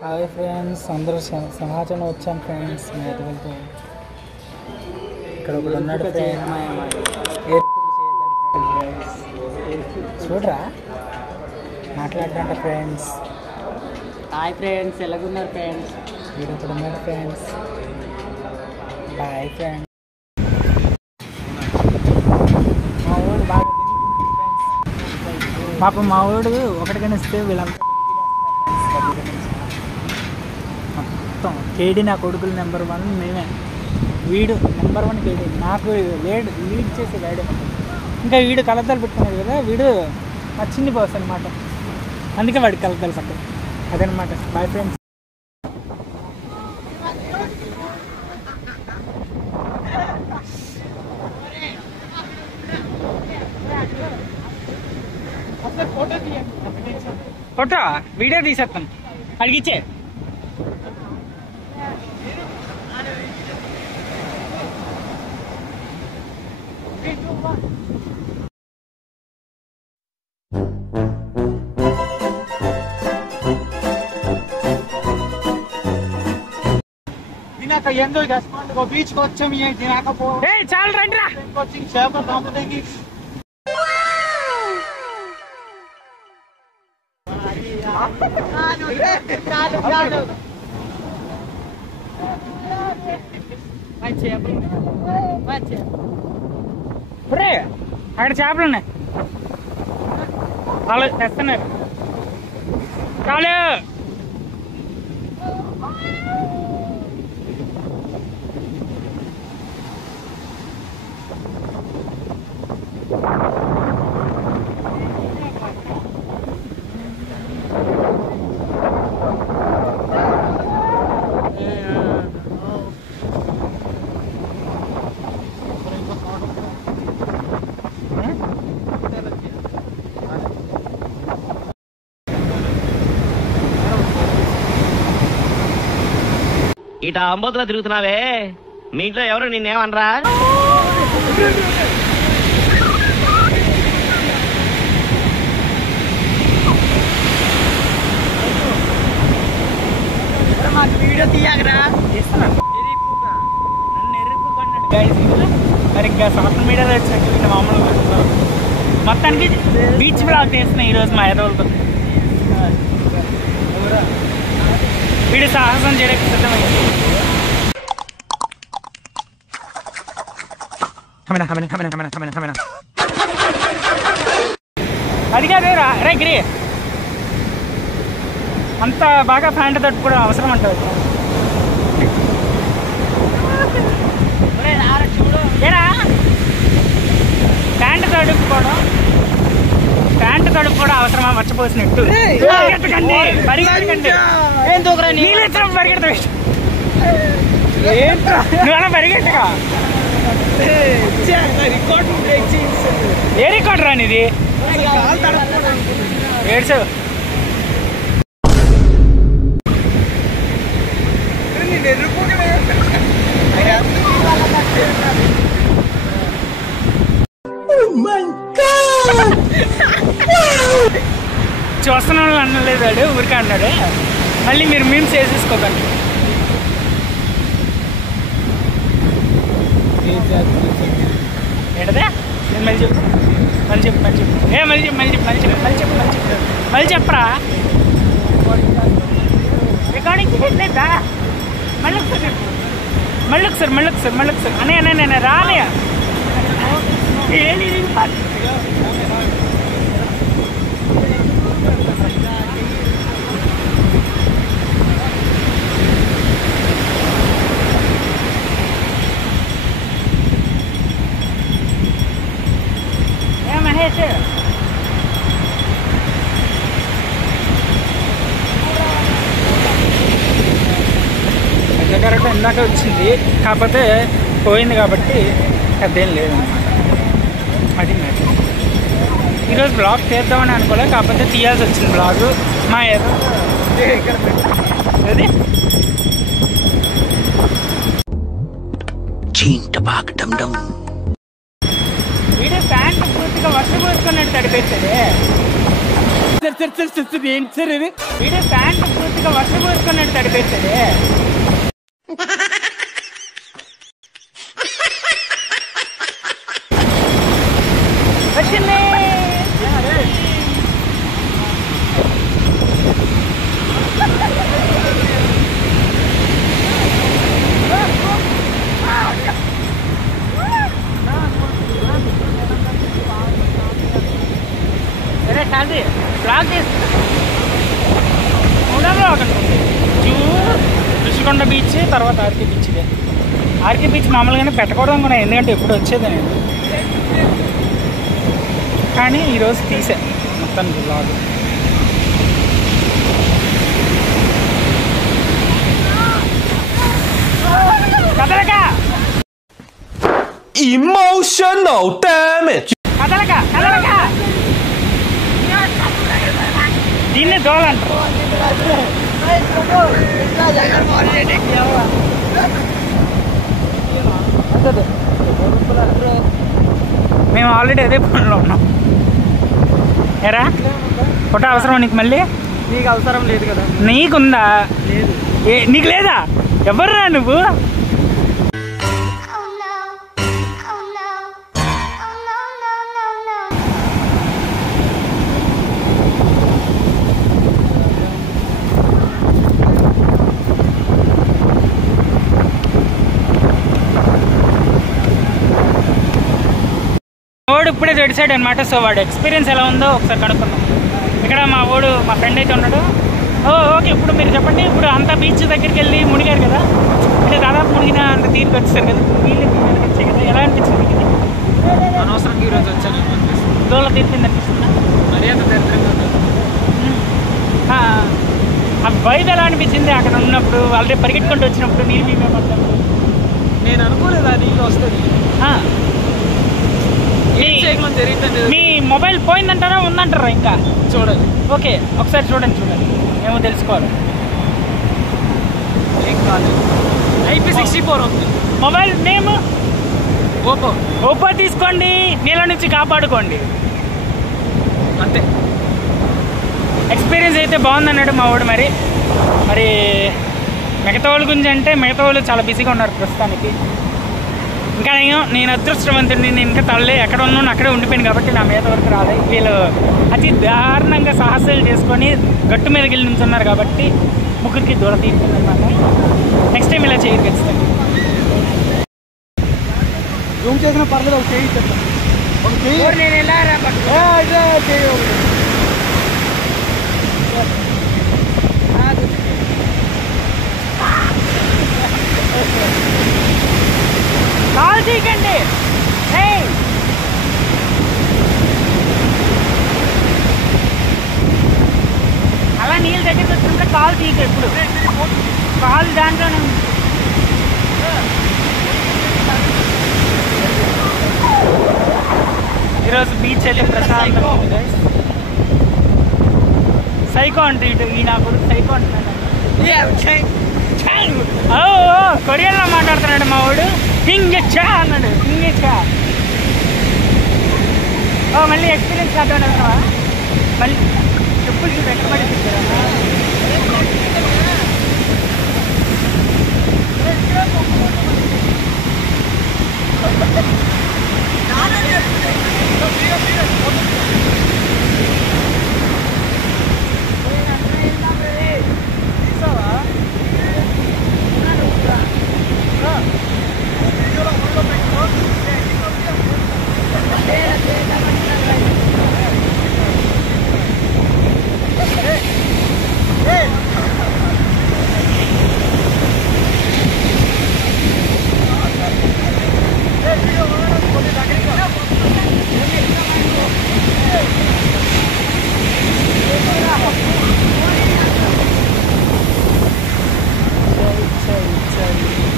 Hi friends, అందరూ సమాచారం వచ్చాను ఫ్రెండ్స్. వెళ్తూ ఇక్కడ ఒకటి ఉన్నాడు చూడరా మాట్లాడరంట ఫ్రెండ్స్. హాయ్ ఫ్రెండ్స్, ఎలాగున్నారు ఫ్రెండ్స్? వీడు ఒకటి ఉన్నాడు ఫ్రెండ్స్. Bye friends. మా ఊడు బాగా పాపం మా ఊడు ఒకటి కనిస్తే వీళ్ళంతా మొత్తం కేడీ నా కొడుకులు నెంబర్ 1 మేమే. వీడు నెంబర్ 1 కేడీ. నాకు లీడ్ చేసే వాడు. ఇంకా వీడు కలతలు పెట్టుకున్నాడు కదా, వీడు మా చిన్ని బాస్ అనమాట. అందుకే వాడికి కలతలు పట్టాడు. అదనమాట. Bye friends. ఫోటో వీడియో తీసేస్తాను, అడిగిచ్చే. బీచ్ కి వచ్చాం, తినకపో చాలు రండి రా. చేపలు పంపుతాయి. అక్కడ చేపలు ఉన్నాయి, వాళ్ళు తెస్తున్నారు. చాలు ఇట అంబోతులో తిరుగుతున్నావే, మీ ఇంట్లో ఎవరు నిన్నేమనరా? వీడియో తీయగరా. మరి ఇంకా సోషల్ మీడియాలో వచ్చినట్టు మామూలుగా మొత్తానికి బీచ్ బ్లాగ్ తీస్తున్నాయి ఈరోజు మా ఎదవులతో. వీడు సాహసం చేయడానికి సిద్ధమైంది. అది కాదు రే గిరి, అంత బాగా ప్యాంట్ తట్టుకోవడం అవసరం అంటారు. ఏరా ప్యాంట్ తడుపుకోవడం అవసరమా? మర్చిపోసినట్టు పరిగెట్టకండి. పరిగెడతా నువ్వు అలా పరిగెట్టగా. ఏ రికార్డు రాని ఇది ఏడ్చు. చూస్తున్న వాళ్ళు అనలేదాడు, ఊరికే అన్నాడు. మళ్ళీ మీరు మేము చేసేసుకోకండి. ఏంటదే మళ్ళీ చెప్పు మళ్ళీ చెప్పరా. రికార్డింగ్ చేయట్లేదా? మళ్ళీ ఒకసారి అనే రాలే. మహేష్ కరెక్ట్ ఇందాక వచ్చింది, కాకపోతే పోయింది కాబట్టి పెద్దేం లేదన్నమాట. అది మ్యాటర్. ఈరోజు బ్లాగ్ తీద్దామని అనుకోలేదు, కాకపోతే తీయాల్సి వచ్చింది బ్లాగ్. మా అది వీడియో ప్యాంట్ పూర్తిగా వర్షం పోసుకున్నట్టు తడిపేస్తాడే. వీడియో ప్యాంట్ పూర్తిగా పూర్తిగా వర్షం పోసుకున్నట్టు తడిపేస్తాడే. వచ్చింది. సరే కాదు బ్లాక్ మూడో ఒకటి ఋషికొండ బీచ్, తర్వాత ఆర్కే బీచ్. ఇదే ఆర్కే బీచ్ మామూలుగానే పెట్టకూడదు కూడా, ఎందుకంటే ఎప్పుడు వచ్చేది నేను, కానీ ఈరోజు తీసా మొత్తం బ్లాగ్. కదలక Emotional damage. కదలక కదలక దీన్ని దోలంటారు. మేము ఆల్రెడీ అదే పనిలో ఉన్నాం. ఎరా ఫోటో అవసరం నీకు? మళ్ళీ నీకు అవసరం లేదు కదా? నీకుందా? నీకు లేదా? ఎవర్రా నువ్వు? వాడు ఇప్పుడే తెడిసాడు అనమాట. సో వాడు ఎక్స్పీరియన్స్ ఎలా ఉందో ఒకసారి కనుక్కుందాం. ఇక్కడ మా ఫ్రెండ్ అయితే ఉన్నాడు. ఓకే, ఇప్పుడు మీరు చెప్పండి. ఇప్పుడు అంత బీచ్ దగ్గరికి వెళ్ళి మునిగారు కదా, అంటే దాదాపు మునిగిన అంత తీరికి వచ్చేసారు కదా, నీళ్ళు వచ్చాయి కదా, ఎలా అనిపించింది మీకు? అనవసరంగా ఈరోజు వచ్చాను. దోళ తీర్చింది అనిపిస్తుందా? మరీ అంత దరిద్రంగా ఆ వైబ్ ఎలా అనిపించింది అక్కడ ఉన్నప్పుడు, ఆల్రెడీ పరిగెట్టుకుంటూ వచ్చినప్పుడు నీళ్ళు మేమే పడ్డప్పుడు? నేను అనుకోలేదు ఆ నీళ్ళు వస్తుంది. మీ మొబైల్ పోయిందంటారా ఉందంటారా? ఇంకా చూడాలి. ఓకే, ఒకసారి చూడండి మేము తెలుసుకోవాలి. ఏం కాదు. IP64 ఉంది మొబైల్ నేమ్. ఓపో తీసుకోండి, నీళ్ళ నుంచి కాపాడుకోండి. అంతే. ఎక్స్పీరియన్స్ అయితే బాగుందన్నాడు మా వాడు. మరి మిగతా వాళ్ళ గురించి అంటే మిగతా వాళ్ళు చాలా బిజీగా ఉన్నారు ప్రస్తుతానికి. ఇంకా నేను అదృష్టవంతుడిని. నేను ఇంకా తల్లి ఎక్కడ ఉన్నాను అక్కడే ఉండిపోయాను కాబట్టి నా మీద వరకు రాలేదు. వీళ్ళు అతి దారుణంగా సాహసాలు చేసుకొని గట్టు మీదకి వెళ్ళి నుంచున్నారు కాబట్టి ముగ్గురికి దూర తీరుతుందన్నమాట. నెక్స్ట్ టైం ఇలా చేయరు ఖచ్చితంగా. జూమ్ చేసిన పర్లేదు, ఒక చేయి చెప్తాను. ఒక చేయి నేను ఎలా కాల్ తీయకండి. అలా నీళ్ళు దగ్గరికి వచ్చినప్పుడు కాల్ తీయక, ఎప్పుడు కాల్ దాంట్లోనే ఉంది. ఈరోజు బీచ్ అయితే ప్రశాంతంగా ఉంది. సైకో అంటే ఇటు ఈ నా కొడుకు సైకో అంటున్నాడు. కొరియన్లో మాట్లాడుతున్నాడు మా వాడు. హింగెచ్చా అన్నాడు. హింగెచ్చా. మళ్ళీ ఎక్స్పీరియన్స్ కాదు వెళ్తావా? మళ్ళీ చెప్పులు చూసి ఎక్కడ పడి తిప్పారా?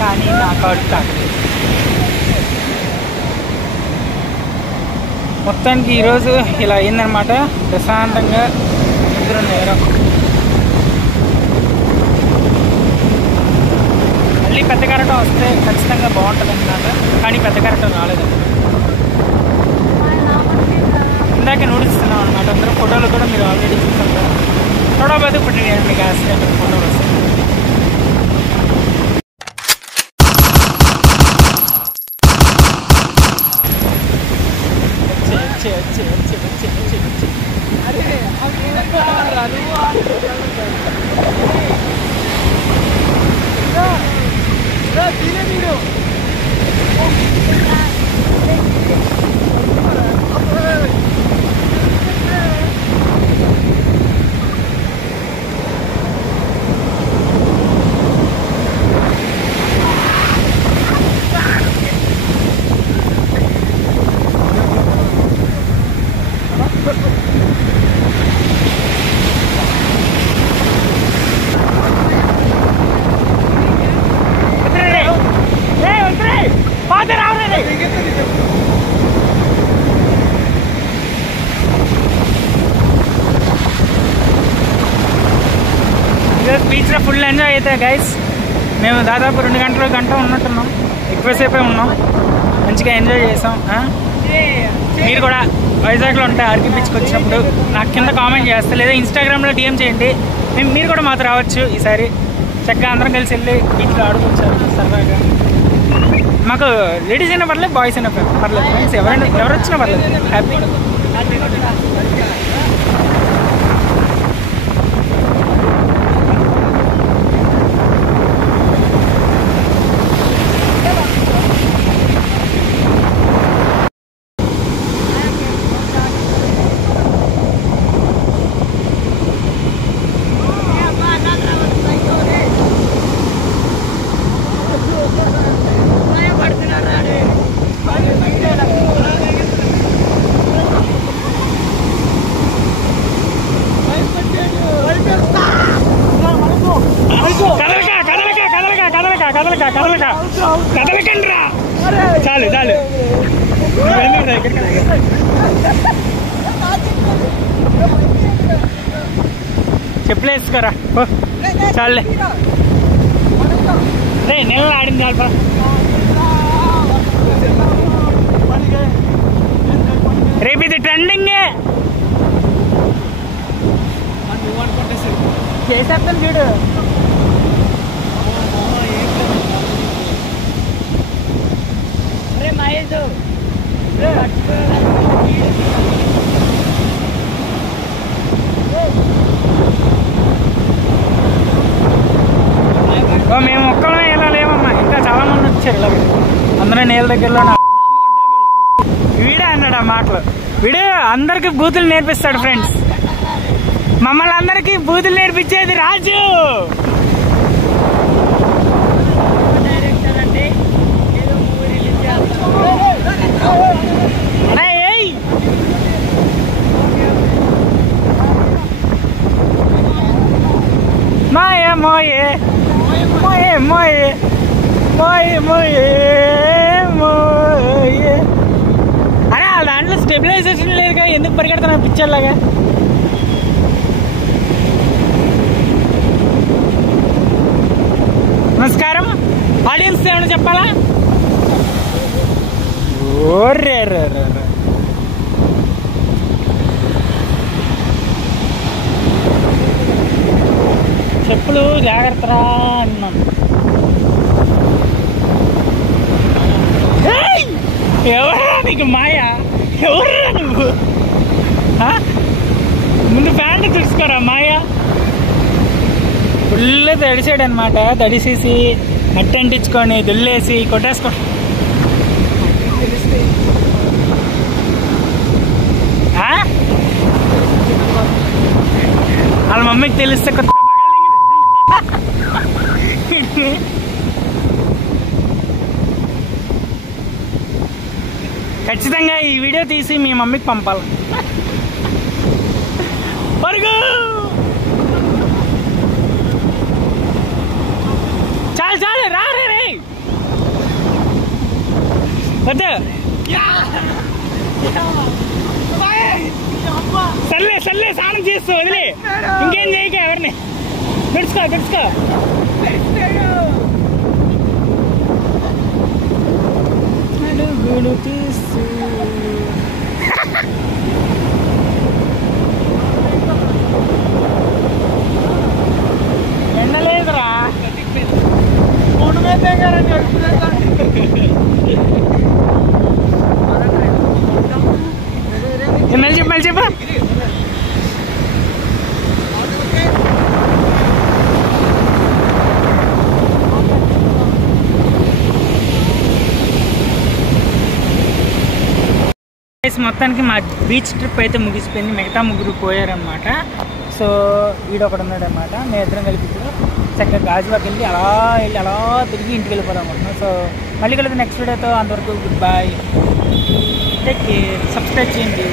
కానీ నాకౌట్ కాదు. మొత్తానికి ఈరోజు ఇలా అయిందనమాట. ప్రశాంతంగా ఇద్దరు నేరం. మళ్ళీ పెద్ద కరెంట్ వస్తే ఖచ్చితంగా బాగుంటుంది అన్నమాట. కానీ పెద్ద కరెంట్ రాలేదు. ఇందాక నూడిస్తున్నాం అనమాట. అందరూ ఫోటోలు కూడా మీరు ఆల్రెడీ చూసారు కదా. थोड़ा बहुत पटेगा निकास फोटो बस अच्छे अच्छे अच्छे अच्छे अच्छे अच्छे अरे धीरे धीरे బీచ్ లో ఫుల్ ఎంజాయ్ అవుతాయి గైస్. మేము దాదాపు 2 గంట ఉన్నట్టున్నాం, ఎక్కువసేపే ఉన్నాం, మంచిగా ఎంజాయ్ చేసాం. మీరు కూడా వైజాగ్లో ఉంటే ఆర్కే బీచ్కి వచ్చినప్పుడు నాకు కింద కామెంట్ చేస్తా, లేదా ఇన్స్టాగ్రామ్లో డిఎం చేయండి. మీరు కూడా మాతో రావచ్చు. ఈసారి చక్కగా అందరం కలిసి వెళ్ళి బీచ్లో ఆడుకొచ్చారు సరదాగా. మాకు లేడీస్ అయినా పర్లేదు, బాయ్స్ అయినా పర్లేదు, ఫ్రెండ్స్ ఎవరు వచ్చినా పర్లేదు, హ్యాపీ. కదలకండ్రా, చాలు చాలు, చెప్పులు వేసుకోరా, చాలులే. నెల ఆడింది చాలు. రేపు ఇది ట్రెండింగే చేసేస్తాను చూడు. మేము ఒక్కమే ఇలా లేమమ్మా, ఇంకా చాలా మంది వచ్చారు. ఇలా అందరూ నేల దగ్గరలో. వీడే అన్నాడు ఆ మాటలు. వీడు అందరికి బూతులు నేర్పిస్తాడు ఫ్రెండ్స్. మమ్మల్ని అందరికి బూతులు నేర్పించేది రాజు. మోయే మోయే మోయే మోయే మోయే మోయే మోయే. అరే ఆ దాంట్లో స్టెబిలైజేషన్ లేదుగా, ఎందుకు పరిగెడతాను పిక్చర్ లాగా. నమస్కారం. ఆడియన్స్ ఏమైనా చెప్పాలా? ఓర్రే చెప్పులు జాగ్రత్తరా అన్నాను. ఎవరా నీకు మాయా? ఎవరా నువ్వు? ముందు ప్యాంటు తుడుచుకోరా మాయా. ఫుల్ తడిసాడు అనమాట. తడిసేసి మట్టి అంటించుకొని దుల్లేసి కొట్టేసుకో. వాళ్ళ మమ్మీకి తెలిస్తే కొత్త ఖచ్చితంగా ఈ వీడియో తీసి మీ మమ్మీకి పంపాలి. పరుగు చాలు చాలు రా రే వద్దు. సర్లే సర్లే స్నానం చేస్తూ వదిలే, ఇంకేం చేయక ఎవరిని. తుడుచుకో తుడుచుకో. అడుగులు తీస్తూ మొత్తానికి మా బీచ్ ట్రిప్ అయితే ముగిసిపోయింది. మిగతా ముగ్గురు పోయారనమాట. సో వీడొకడు ఉన్నాడనమాట. మేము ఇద్దరం కలిపి ఇప్పుడు చక్కగా గాజువాకి వెళ్ళి అలా తిరిగి ఇంటికి వెళ్ళిపోదాం అనుకుంటున్నాం. సో మళ్ళీ కలిపి నెక్స్ట్ వీడియోతో. అంతవరకు good bye, take care, subscribe చేయండి.